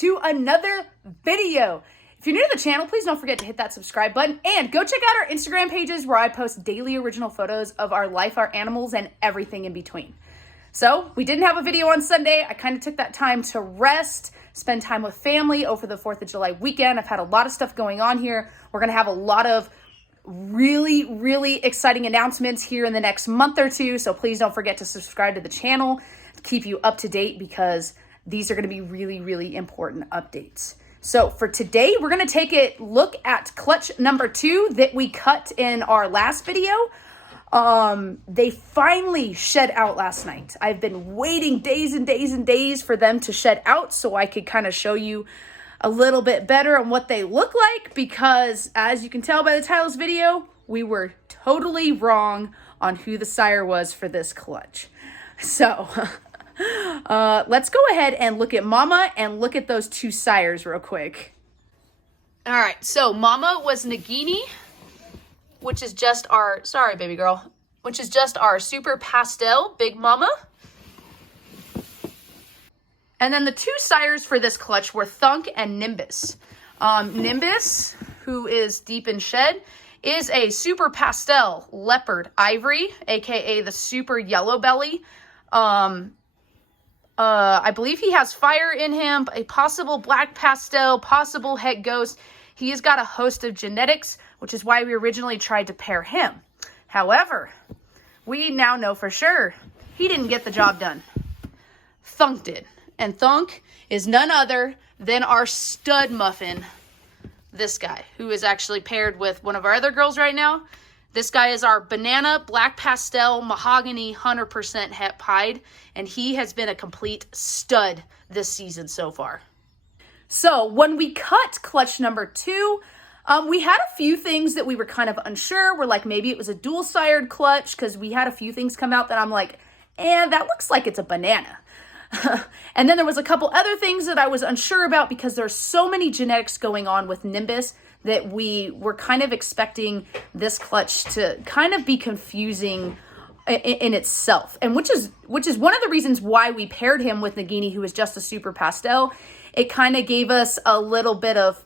to another video. If you're new to the channel, please don't forget to hit that subscribe button and go check out our Instagram pages where I post daily original photos of our life, our animals, and everything in between. So we didn't have a video on Sunday. I kind of took that time to rest, spend time with family over the 4th of July weekend. I've had a lot of stuff going on here. We're going to have a lot of really exciting announcements here in the next month or two. So please don't forget to subscribe to the channel to keep you up to date because these are going to be really important updates. So for today, we're going to take a look at clutch number 2 that we cut in our last video. They finally shed out last night. I've been waiting days and days for them to shed out so I could kind of show you a little bit better on what they look like, because as you can tell by the title of this video, we were totally wrong on who the sire was for this clutch. So let's go ahead and look at Mama and look at those 2 sires real quick. All right, so Mama was Nagini, which is just our, sorry baby girl, which is just our super pastel Big Mama. And then the 2 sires for this clutch were Thunk and Nimbus. Nimbus, who is deep in shed, is a super pastel leopard ivory, aka the super yellow belly. I believe he has fire in him, a possible black pastel, possible het ghost. He has got a host of genetics, which is why we originally tried to pair him. However, we now know for sure he didn't get the job done. Thunk did. And Thunk is none other than our stud muffin, this guy, who is actually paired with one of our other girls right now. This guy is our banana, black pastel, mahogany, 100% het pied, and he has been a complete stud this season so far. So when we cut clutch number 2, we had a few things that we were kind of unsure. We're like, maybe it was a dual-sired clutch, because we had a few things come out that I'm like, that looks like it's a banana. And then there was a couple other things that I was unsure about because there's so many genetics going on with Nimbus that we were kind of expecting this clutch to kind of be confusing in itself. And which is one of the reasons why we paired him with Nagini, who is just a super pastel. It kind of gave us a little bit of,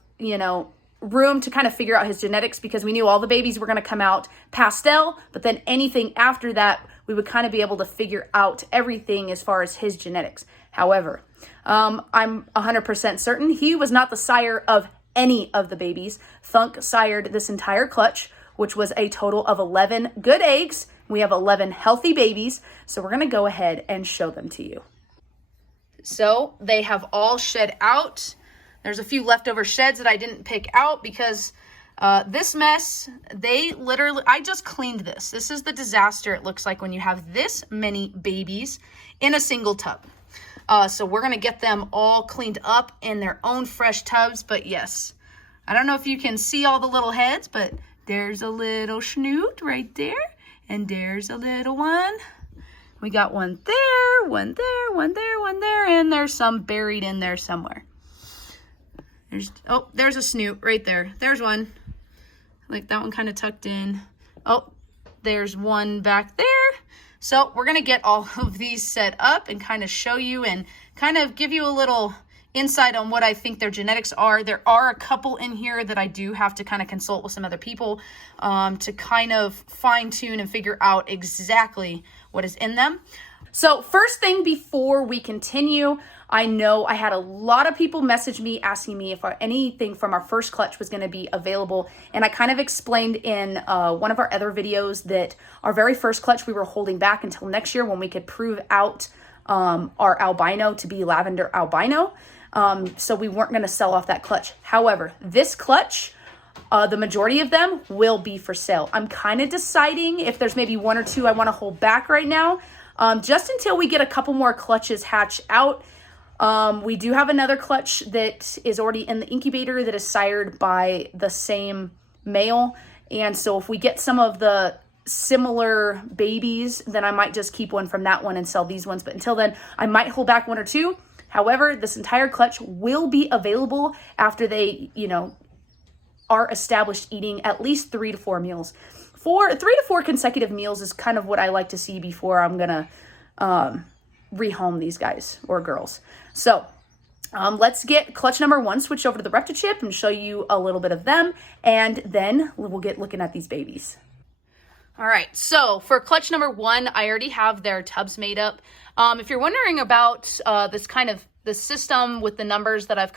room to kind of figure out his genetics, because we knew all the babies were going to come out pastel, but then anything after that, we would kind of be able to figure out everything as far as his genetics. However, I'm 100% certain he was not the sire of any of the babies. Thunk sired this entire clutch, which was a total of 11 good eggs. We have 11 healthy babies, so we're going to go ahead and show them to you. So they have all shed out. There's a few leftover sheds that I didn't pick out because this mess, I just cleaned this. This is the disaster it looks like when you have this many babies in a single tub. So we're going to get them all cleaned up in their own fresh tubs. But yes, I don't know if you can see all the little heads, but there's a little snoot right there. And there's a little one. We got one there, one there, one there, one there, and there's some buried in there somewhere. There's a snoot right there. There's one. Like that one kind of tucked in. Oh, there's one back there. So we're going to get all of these set up and kind of show you and kind of give you a little insight on what I think their genetics are. There are a couple in here that I do have to kind of consult with some other people to kind of fine tune and figure out exactly what is in them. So first thing before we continue, I know I had a lot of people message me asking me if anything from our first clutch was going to be available. And I kind of explained in one of our other videos that our very first clutch we were holding back until next year when we could prove out our albino to be lavender albino. So we weren't going to sell off that clutch. However, this clutch, the majority of them will be for sale. I'm kind of deciding if there's maybe 1 or 2 I want to hold back right now, just until we get a couple more clutches hatched out. We do have another clutch that is already in the incubator that is sired by the same male. And so if we get some of the similar babies, then I might just keep one from that one and sell these ones. But until then, I might hold back 1 or 2. However, this entire clutch will be available after they, are established eating at least 3 to 4 meals. 3 to 4 consecutive meals is kind of what I like to see before I'm going to rehome these guys or girls. So Let's get clutch number 1 switched over to the Reptile and show you a little bit of them, and then we'll get looking at these babies. All right, so for clutch number 1, I already have their tubs made up. If you're wondering about the system with the numbers that I've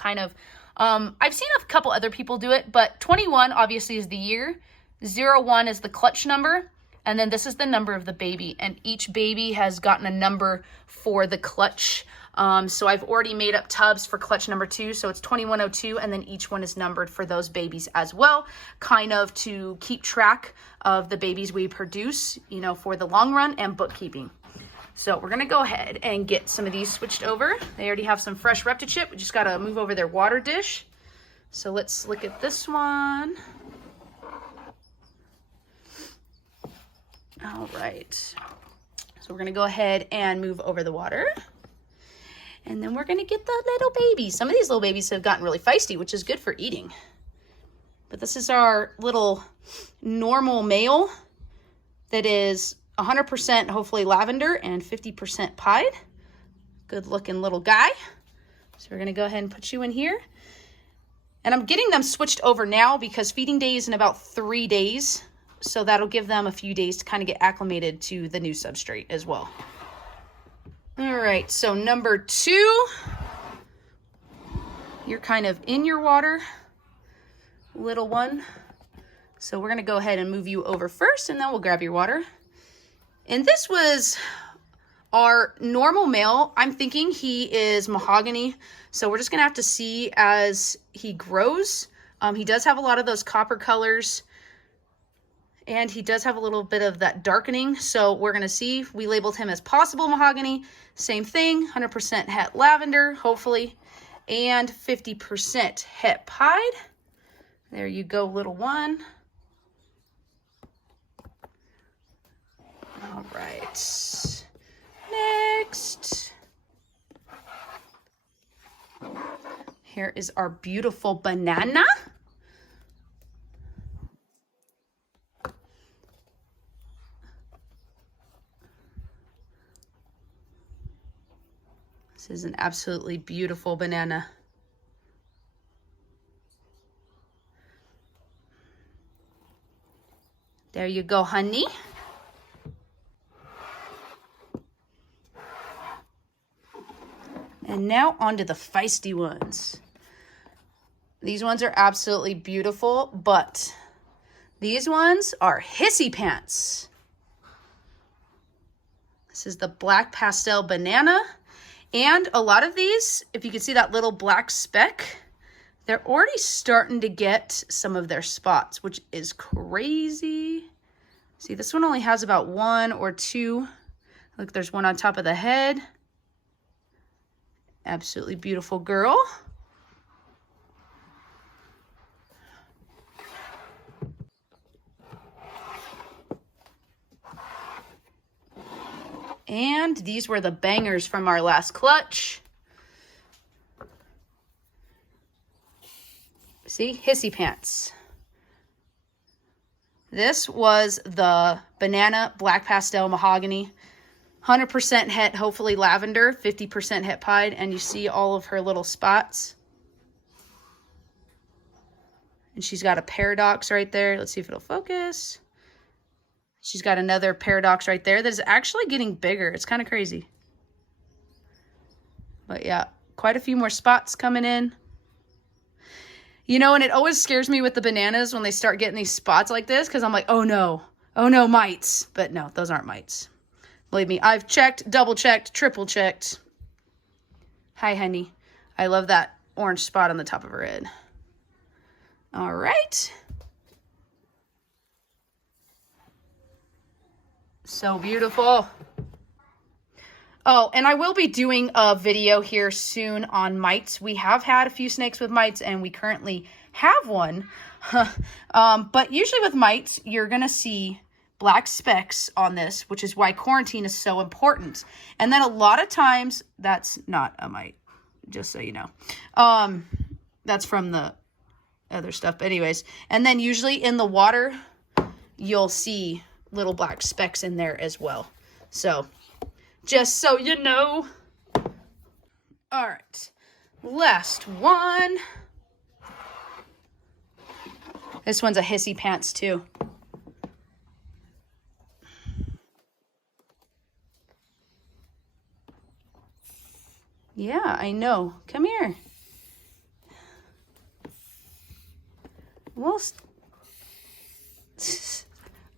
I've seen a couple other people do it, but 21 obviously is the year, 01 is the clutch number, and then this is the number of the baby, and each baby has gotten a number for the clutch. So I've already made up tubs for clutch number 2, so it's 2102, and then each one is numbered for those babies as well, kind of to keep track of the babies we produce, you know, for the long run and bookkeeping. So we're gonna go ahead and get some of these switched over. They already have some fresh Reptile. We just gotta move over their water dish. So let's look at this one. All right. So we're gonna go ahead and move over the water. And then we're gonna get the little babies. Some of these little babies have gotten really feisty, which is good for eating. But this is our little normal male that is 100% hopefully lavender and 50% pied. Good looking little guy. So we're gonna go ahead and put you in here. And I'm getting them switched over now because feeding day is in about 3 days. So that'll give them a few days to kind of get acclimated to the new substrate as well. All right, so number 2, you're kind of in your water, little one. So we're gonna go ahead and move you over first, and then we'll grab your water. And this was our normal male. I'm thinking he is mahogany, so we're just gonna have to see as he grows. He does have a lot of those copper colors, and he does have a little bit of that darkening. So we're gonna see, we labeled him as possible mahogany. Same thing, 100% het lavender, hopefully, and 50% het pied. There you go, little one. All right, next. Here is our beautiful banana. This is an absolutely beautiful banana. There you go, honey. And now onto the feisty ones. These ones are absolutely beautiful, but these ones are hissy pants. This is the black pastel banana. And a lot of these, if you can see that little black speck, they're already starting to get some of their spots, which is crazy. See, this one only has about 1 or 2. Look, there's one on top of the head. Absolutely beautiful girl. And these were the bangers from our last clutch. See, hissy pants. This was the banana black pastel mahogany. 100% het, hopefully lavender, 50% het pied, and you see all of her little spots. And she's got a paradox right there. Let's see if it'll focus. She's got another paradox right there that is actually getting bigger. It's kind of crazy. But yeah, quite a few more spots coming in. You know, and it always scares me with the bananas when they start getting these spots like this, because I'm like, oh no, mites. But no, those aren't mites. Believe me, I've checked, double checked, triple checked. Hi, honey. I love that orange spot on the top of her head. All right. So beautiful. Oh, and I will be doing a video here soon on mites. We have had a few snakes with mites, and we currently have one. But usually with mites, you're going to see black specks on this, which is why quarantine is so important. And then a lot of times, that's not a mite, just so you know. That's from the other stuff. But anyways, and then usually in the water, you'll see little black specks in there as well. So just so you know. All right, Last one. This one's a hissy pants too. Yeah, I know. Come here. Well,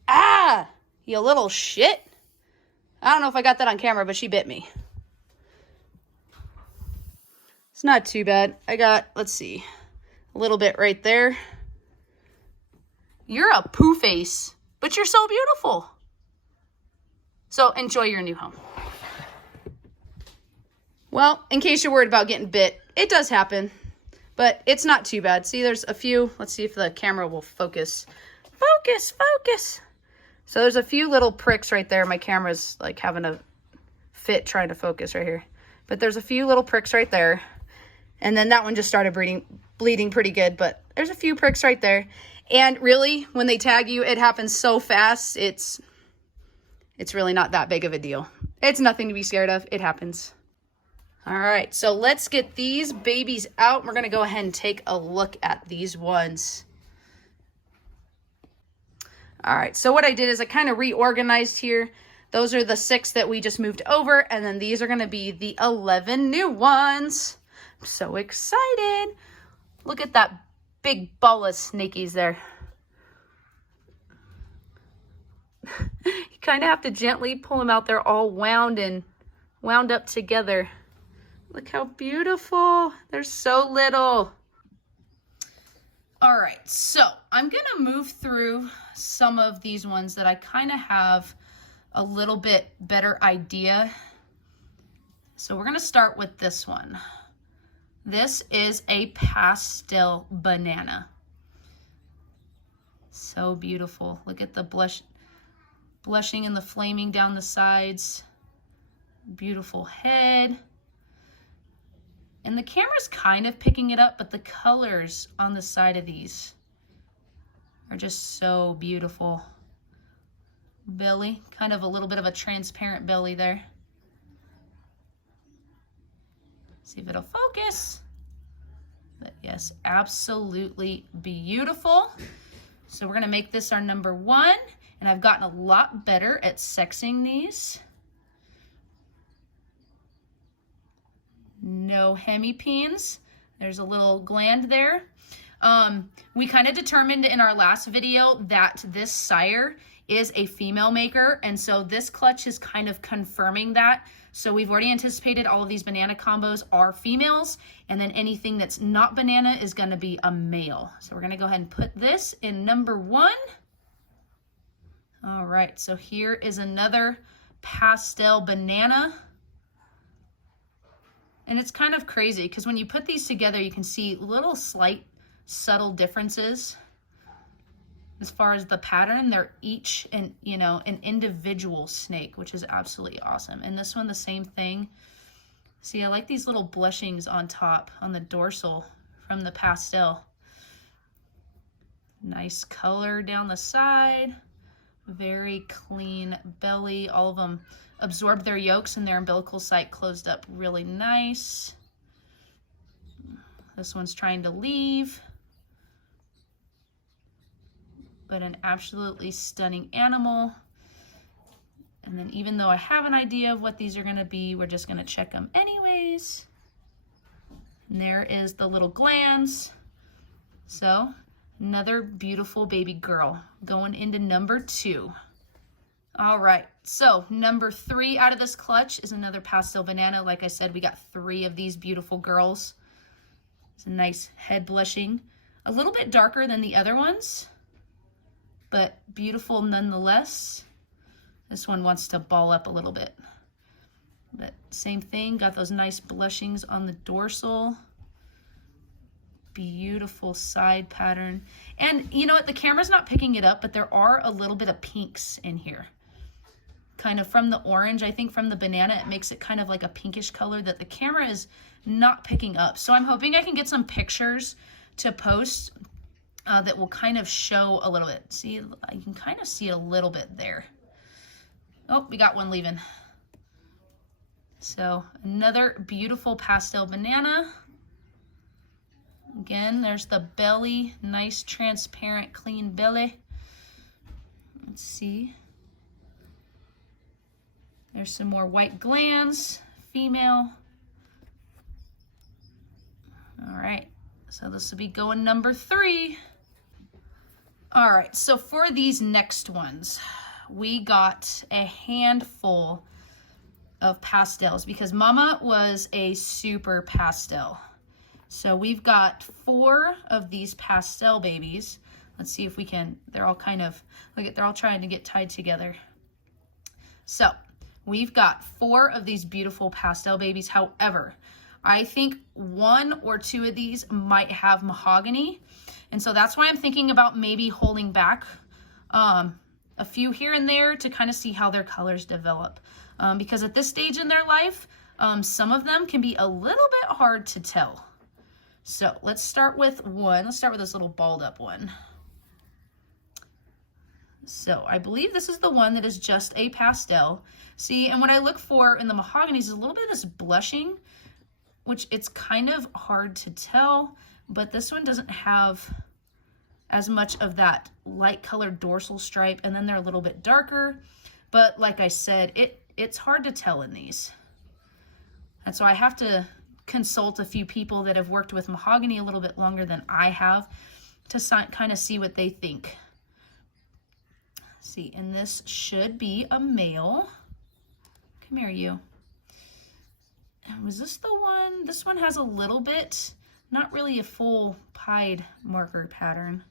ah, you little shit. I don't know if I got that on camera, but she bit me. It's not too bad. I got, let's see, a little bit right there. You're a poo face, but you're so beautiful. So enjoy your new home. Well, in case you're worried about getting bit, it does happen, but it's not too bad. See, there's a few. Let's see if the camera will focus. Focus. So there's a few little pricks right there. My camera's like having a fit trying to focus right here. But there's a few little pricks right there. And then that one just started bleeding pretty good, but there's a few pricks right there. And really, when they tag you, it happens so fast, it's really not that big of a deal. It's nothing to be scared of. It happens. All right, so let's get these babies out. We're gonna go ahead and take a look at these ones. All right, so what I did is I kind of reorganized here. Those are the 6 that we just moved over, and then these are gonna be the 11 new ones. I'm so excited. Look at that big ball of snakies there. You kind of have to gently pull them out. They're all wound up together. Look how beautiful. They're so little. All right, so I'm gonna move through some of these ones that I kind of have a little bit better idea. So we're gonna start with this one. This is a pastel banana. So beautiful. Look at the blushing and the flaming down the sides. Beautiful head. And the camera's kind of picking it up, but the colors on the side of these are just so beautiful. Belly, kind of a little bit of a transparent belly there. See if it'll focus. But yes, absolutely beautiful. So we're gonna make this our number 1, and I've gotten a lot better at sexing these. No hemipenes. There's a little gland there. We kind of determined in our last video that this sire is a female maker, and so this clutch is kind of confirming that. So we've already anticipated all of these banana combos are females, and then anything that's not banana is going to be a male. So we're going to go ahead and put this in number 1. All right, so here is another pastel banana. And it's kind of crazy because when you put these together, you can see little slight subtle differences. As far as the pattern, they're each an individual snake, which is absolutely awesome. And this one, the same thing. See, I like these little blushings on top, on the dorsal from the pastel. Nice color down the side. Very clean belly. All of them absorbed their yolks and their umbilical site closed up really nice. This one's trying to leave. But an absolutely stunning animal. And then even though I have an idea of what these are gonna be, we're just gonna check them anyways. And there is the little glands. So another beautiful baby girl going into number 2. All right, so number 3 out of this clutch is another pastel banana. Like I said, we got 3 of these beautiful girls. It's a nice head blushing. A little bit darker than the other ones, but beautiful nonetheless. This one wants to ball up a little bit. But same thing, got those nice blushings on the dorsal. Beautiful side pattern. And you know what, the camera's not picking it up, but there are a little bit of pinks in here. Kind of from the orange, I think from the banana, it makes it kind of like a pinkish color that the camera is not picking up. So I'm hoping I can get some pictures to post that will kind of show a little bit. See, I can kind of see it a little bit there. Oh, we got one leaving. So another beautiful pastel banana. Again, there's the belly, nice, transparent, clean belly. Let's see. There's some more white glands, female. All right, so this will be going number 3. All right, so for these next ones, we got a handful of pastels because Mama was a super pastel. So we've got 4 of these pastel babies. Let's see if we can, they're all kind of, look at, they're all trying to get tied together. So we've got 4 of these beautiful pastel babies. However, I think 1 or 2 of these might have mahogany. And so that's why I'm thinking about maybe holding back a few here and there to kind of see how their colors develop. Because at this stage in their life, some of them can be a little bit hard to tell. So let's start with one. Let's start with this little balled up one. So I believe this is the one that is just a pastel. See, and what I look for in the mahoganies is a little bit of this blushing, which it's kind of hard to tell, but this one doesn't have as much of that light colored dorsal stripe, and then they're a little bit darker. But like I said, it's hard to tell in these. And so I have to consult a few people that have worked with mahogany a little bit longer than I have to kind of see what they think. See, and this should be a male. Come here, you. Was this the one? This one has a little bit, not really a full pied marker pattern.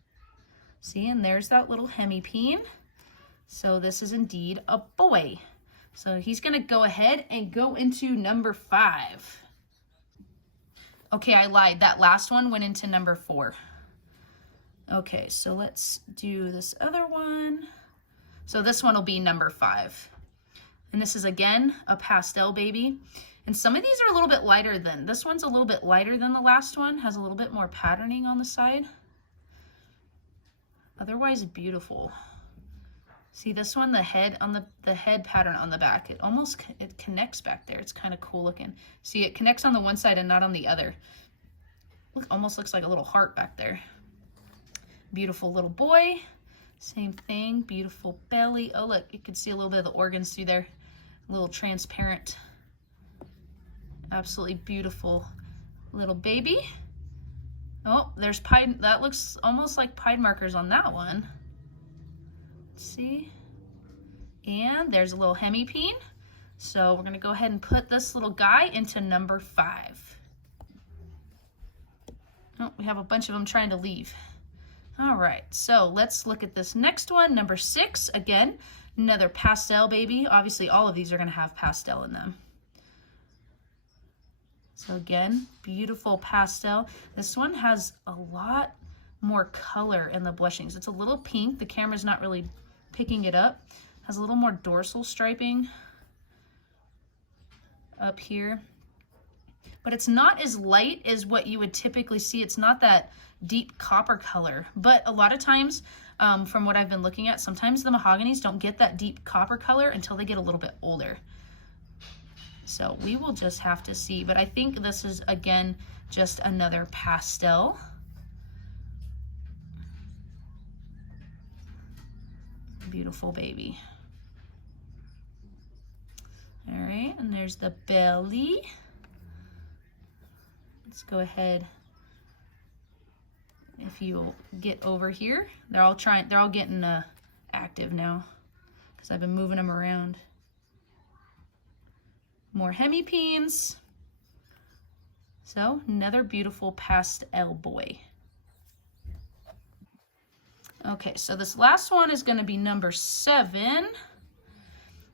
See, and there's that little hemipene. So this is indeed a boy. So he's gonna go ahead and go into number 5. Okay, I lied. That last one went into number 4. Okay, so let's do this other one. So this one will be number 5. And this is, again, a pastel baby. And some of these are a little bit lighter than, this one's a little bit lighter than the last one, has a little bit more patterning on the side. Otherwise beautiful. See this one, the head on the head pattern on the back, it connects back there. It's kind of cool looking. See, it connects on the one side and not on the other. Look, almost looks like a little heart back there. Beautiful little boy. Same thing, beautiful belly. Oh look, you can see a little bit of the organs through there. A little transparent. Absolutely beautiful little baby. Oh, there's pied, that looks almost like pied markers on that one. Let's see. And there's a little hemipene. So we're gonna go ahead and put this little guy into number 5. Oh, we have a bunch of them trying to leave. All right, so let's look at this next one, number 6. Again, another pastel baby. Obviously, all of these are gonna have pastel in them. So again, beautiful pastel. This one has a lot more color in the blushings. It's a little pink. The camera's not really picking it up. Has a little more dorsal striping up here. But it's not as light as what you would typically see. It's not that deep copper color. But a lot of times, from what I've been looking at, sometimes the mahoganies don't get that deep copper color until they get a little bit older. So we will just have to see, but I think this is, again, just another pastel. Beautiful baby. All right, and there's the belly. Let's go ahead. If you'll get over here, they're all getting active now because I've been moving them around. More hemipenes. So another beautiful pastel boy. Okay, so this last one is going to be number 7.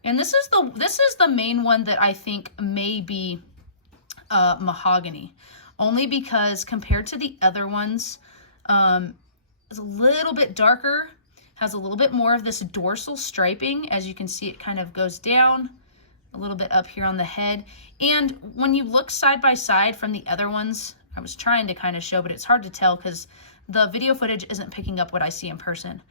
And this is the main one that I think may be mahogany. Only because compared to the other ones, it's a little bit darker, has a little bit more of this dorsal striping. As you can see, it kind of goes down a little bit up here on the head. And when you look side by side from the other ones, I was trying to kind of show, but it's hard to tell because the video footage isn't picking up what I see in person.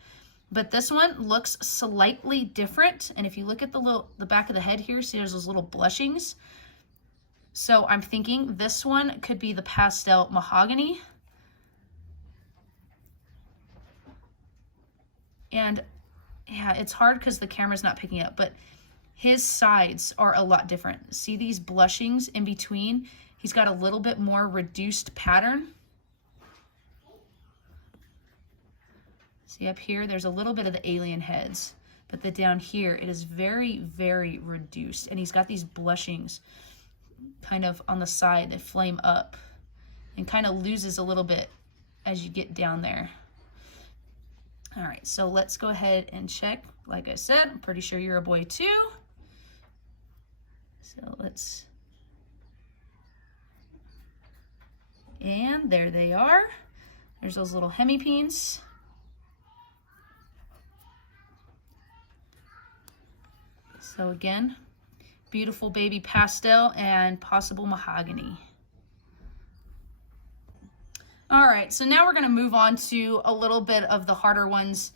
But this one looks slightly different. And if you look at the back of the head here, see there's those little blushings. So I'm thinking this one could be the pastel mahogany. And yeah, it's hard because the camera's not picking up, but his sides are a lot different. See these blushings in between? He's got a little bit more reduced pattern. See up here, there's a little bit of the alien heads, but then down here, it is very, very reduced. And he's got these blushings kind of on the side that flame up and kind of loses a little bit as you get down there. All right, so let's go ahead and check. Like I said, I'm pretty sure you're a boy too. So let's, and there they are. There's those little hemipenes. So again, beautiful baby pastel and possible mahogany. All right, so now we're gonna move on to a little bit of the harder ones.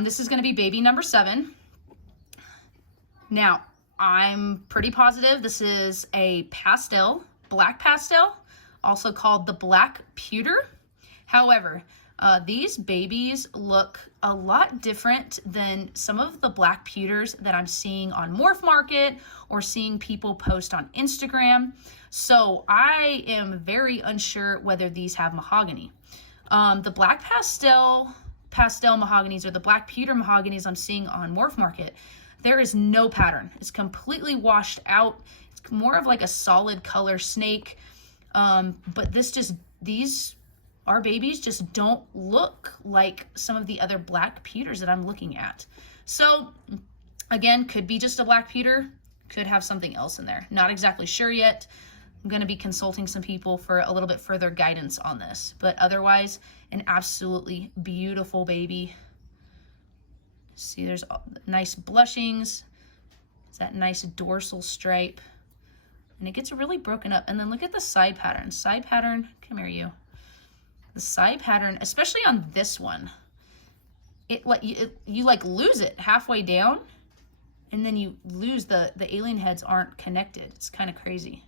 This is gonna be baby number 7. Now, I'm pretty positive this is a pastel, black pastel, also called the black pewter. However, these babies look a lot different than some of the black pewters that I'm seeing on Morph Market or seeing people post on Instagram. So I am very unsure whether these have mahogany. The black pastel mahoganies or the black pewter mahoganies I'm seeing on Morph Market, there is no pattern. It's completely washed out. It's more of like a solid color snake. But our babies just don't look like some of the other black pewters that I'm looking at. So again, could be just a black pewter, could have something else in there. Not exactly sure yet. I'm gonna be consulting some people for a little bit further guidance on this, but otherwise an absolutely beautiful baby. See, there's nice blushings. It's that nice dorsal stripe and it gets really broken up. And then look at the side pattern. Side pattern, come here you. The side pattern, especially on this one, you like lose it halfway down and then you lose the alien heads aren't connected. It's kind of crazy.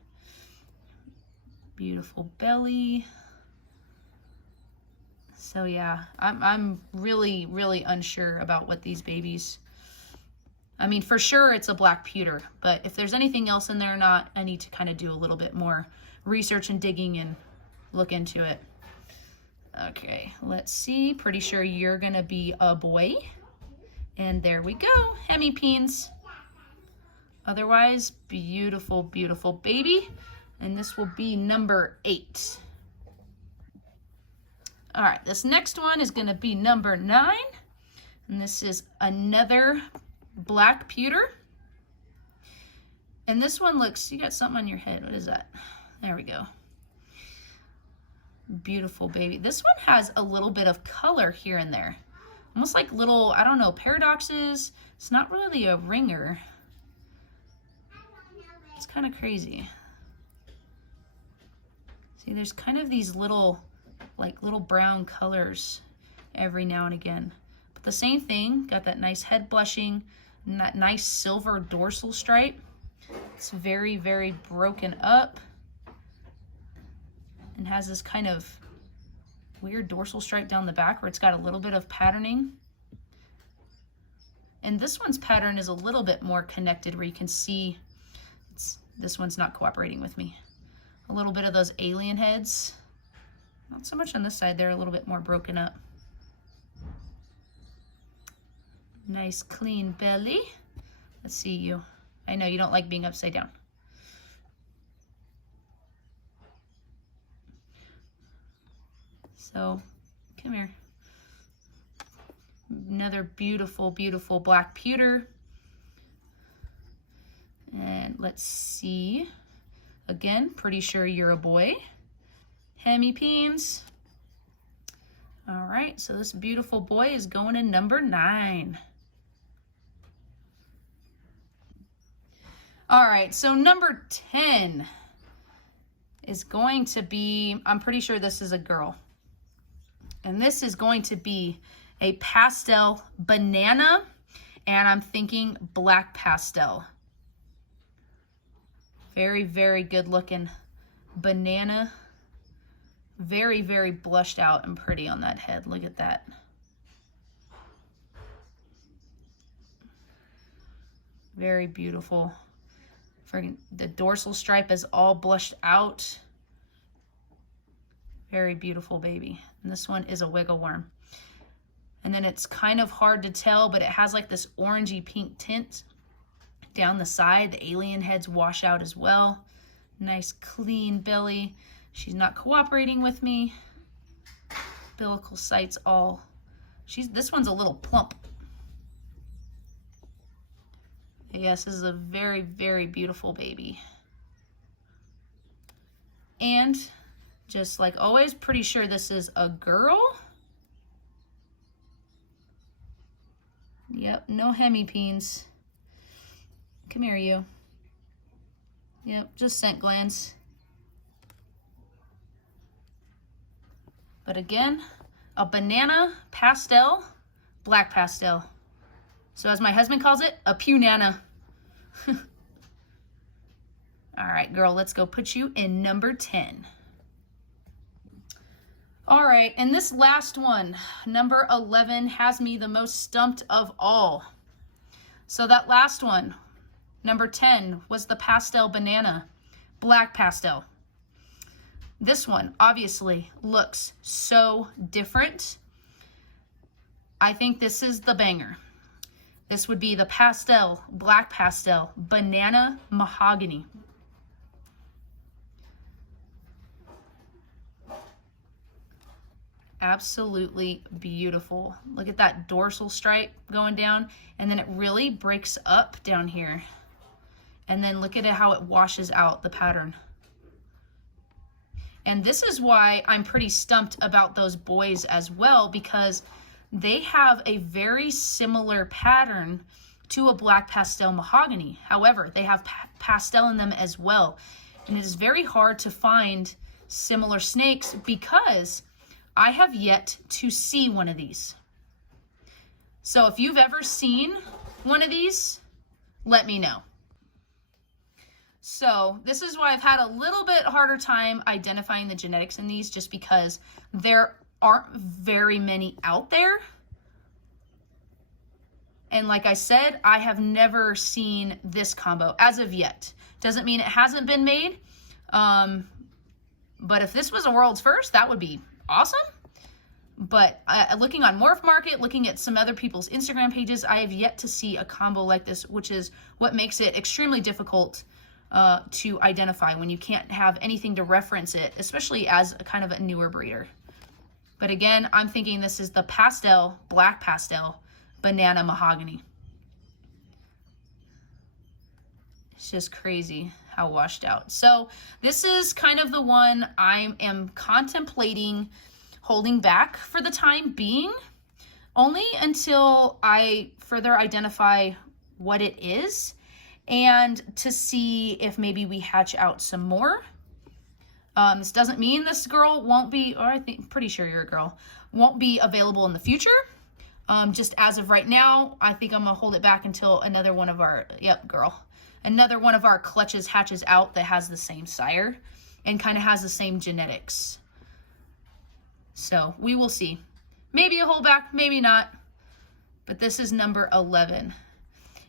Beautiful belly. So yeah, I'm really, really unsure about what these babies, I mean, for sure it's a black pewter, but if there's anything else in there or not, I need to kind of do a little bit more research and digging and look into it. Okay, let's see. Pretty sure you're gonna be a boy. And there we go, hemipenes. Otherwise, beautiful, beautiful baby. And this will be number 8. All right, this next one is gonna be number 9. And this is another black pewter. And this one looks, you got something on your head. What is that? There we go. Beautiful baby. This one has a little bit of color here and there. Almost like little, I don't know, paradoxes. It's not really a ringer. It's kind of crazy. See, there's kind of these little, like little brown colors every now and again. But the same thing, got that nice head blushing and that nice silver dorsal stripe. It's very, very broken up. And has this kind of weird dorsal stripe down the back where it's got a little bit of patterning. And this one's pattern is a little bit more connected where you can see this one's not cooperating with me. A little bit of those alien heads. Not so much on this side, they're a little bit more broken up. Nice clean belly. Let's see you. I know you don't like being upside down. So, come here. Another beautiful, beautiful black pewter. And let's see. Again, pretty sure you're a boy. Hemipenes. All right, so this beautiful boy is going in number 9. All right, so number 10 is going to be, I'm pretty sure this is a girl. And this is going to be a pastel banana, and I'm thinking black pastel. Very, very good looking banana. Very, very blushed out and pretty on that head. Look at that. Very beautiful. The dorsal stripe is all blushed out. Very beautiful baby. And this one is a wiggle worm. And then it's kind of hard to tell, but it has like this orangey pink tint down the side. The alien heads wash out as well. Nice clean belly. She's not cooperating with me. Umbilical sites all. This one's a little plump. Yes, this is a very, very beautiful baby. And just like always, pretty sure this is a girl. Yep, no hemipenes. Come here, you. Yep, just scent glands. But again, a banana pastel, black pastel. So as my husband calls it, a punana. All right, girl, let's go put you in number 10. All right, and this last one, number 11, has me the most stumped of all. So that last one, number 10, was the pastel banana, black pastel. This one obviously looks so different. I think this is the banger. This would be the pastel, black pastel, banana mahogany. Absolutely beautiful. Look at that dorsal stripe going down, and then it really breaks up down here. And then look at it, how it washes out the pattern. And this is why I'm pretty stumped about those boys as well, because they have a very similar pattern to a black pastel mahogany. However, they have pastel in them as well. And it is very hard to find similar snakes because I have yet to see one of these. So if you've ever seen one of these, let me know. So this is why I've had a little bit harder time identifying the genetics in these, just because there aren't very many out there. And like I said, I have never seen this combo as of yet. Doesn't mean it hasn't been made. But if this was a world's first, that would be awesome. But looking on Morph Market, looking at some other people's Instagram pages, I have yet to see a combo like this, which is what makes it extremely difficult to identify when you can't have anything to reference it, especially as a kind of a newer breeder. But again, I'm thinking this is the pastel, black pastel, banana mahogany. It's just crazy how washed out. So this is kind of the one I am contemplating holding back for the time being, only until I further identify what it is and to see if maybe we hatch out some more. This doesn't mean this girl won't be, or pretty sure you're a girl, won't be available in the future. Just as of right now, I think I'm gonna hold it back until another one of our, another one of our clutches hatches out that has the same sire and kind of has the same genetics. So we will see. Maybe a hold back, maybe not. But this is number 11.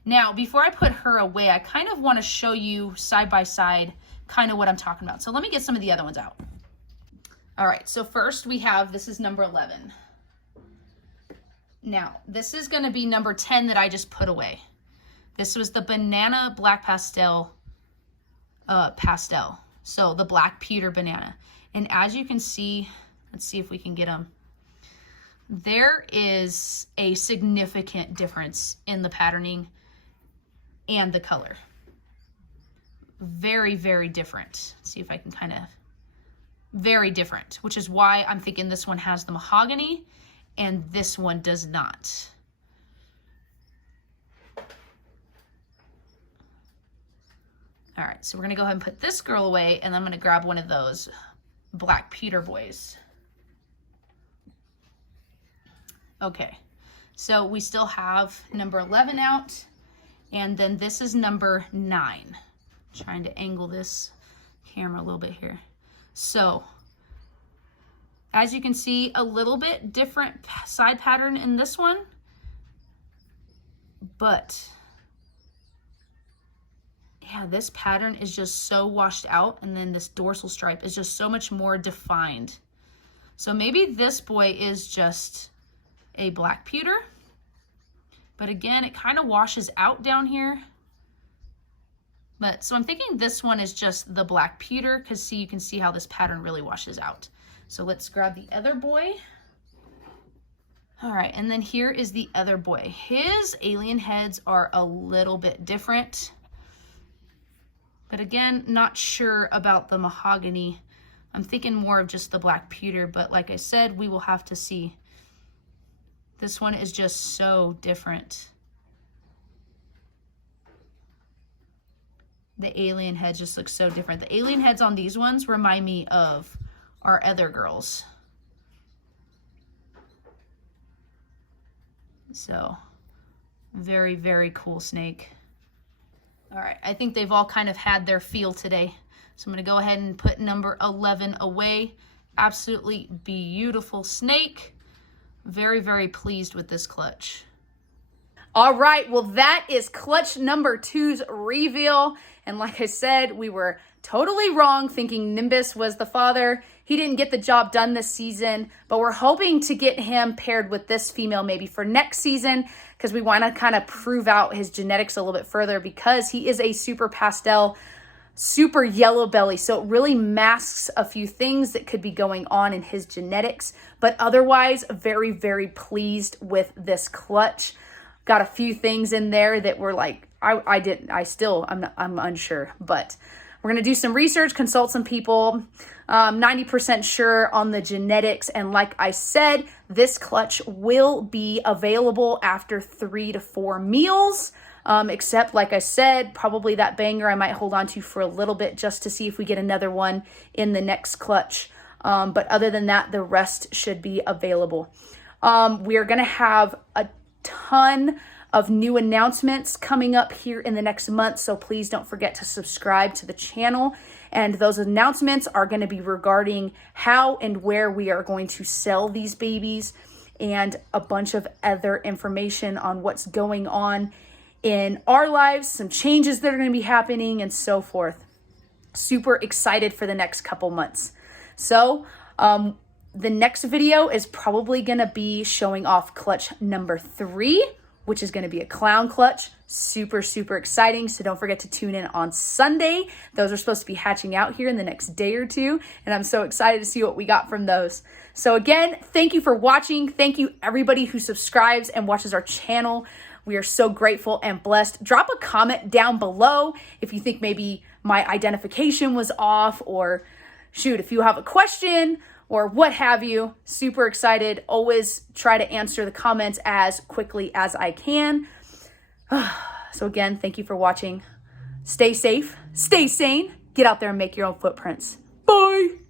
Now, before I put her away, I kind of want to show you side by side kind of what I'm talking about. So let me get some of the other ones out. All right, so first we have, this is number 11. Now, this is going to be number 10 that I just put away. This was the banana black pastel pastel. So the black pewter banana. And as you can see, let's see if we can get them. There is a significant difference in the patterning and the color. Very, very different. Let's see if I can kind of, very different, which is why I'm thinking this one has the mahogany and this one does not. All right, so we're gonna go ahead and put this girl away, and I'm gonna grab one of those black pewter boys. Okay, so we still have number 11 out, and then this is number 9. Trying to angle this camera a little bit here. So, as you can see, a little bit different side pattern in this one, but yeah, this pattern is just so washed out, and then this dorsal stripe is just so much more defined. So maybe this boy is just a black pewter, but again, it kind of washes out down here. But so I'm thinking this one is just the black pewter, because see, you can see how this pattern really washes out. So let's grab the other boy. All right, and then here is the other boy. His alien heads are a little bit different. But again, not sure about the mahogany. I'm thinking more of just the black pewter, but like I said, we will have to see. This one is just so different. The alien heads just look so different. The alien heads on these ones remind me of our other girls. So, very, very cool snake. All right, I think they've all kind of had their feel today. So I'm gonna go ahead and put number 11 away. Absolutely beautiful snake. Very, very pleased with this clutch. All right, well, that is clutch number 2's reveal. And like I said, we were totally wrong thinking Nimbus was the father. He didn't get the job done this season, but we're hoping to get him paired with this female maybe for next season, because we want to kind of prove out his genetics a little bit further, because he is a super pastel, super yellow belly. So it really masks a few things that could be going on in his genetics, but otherwise very, very pleased with this clutch. Got a few things in there that were like, I'm unsure, but we're going to do some research, consult some people, 90% sure on the genetics. And like I said, this clutch will be available after 3 to 4 meals. Except, like I said, probably that banger I might hold on to for a little bit just to see if we get another one in the next clutch. But other than that, the rest should be available. We are going to have a ton of new announcements coming up here in the next month, so please don't forget to subscribe to the channel. And those announcements are going to be regarding how and where we are going to sell these babies, and a bunch of other information on what's going on in our lives, some changes that are going to be happening, and so forth. Super excited for the next couple months. So the next video is probably going to be showing off clutch number 3, which is going to be a clown clutch. Super, super exciting. So don't forget to tune in on Sunday. Those are supposed to be hatching out here in the next day or two, and I'm so excited to see what we got from those. So again, thank you for watching. Thank you everybody who subscribes and watches our channel. We are so grateful and blessed. Drop a comment down below if you think maybe my identification was off, or shoot, if you have a question or what have you. Super excited. Always try to answer the comments as quickly as I can. So again, thank you for watching. Stay safe, stay sane, get out there and make your own footprints. Bye.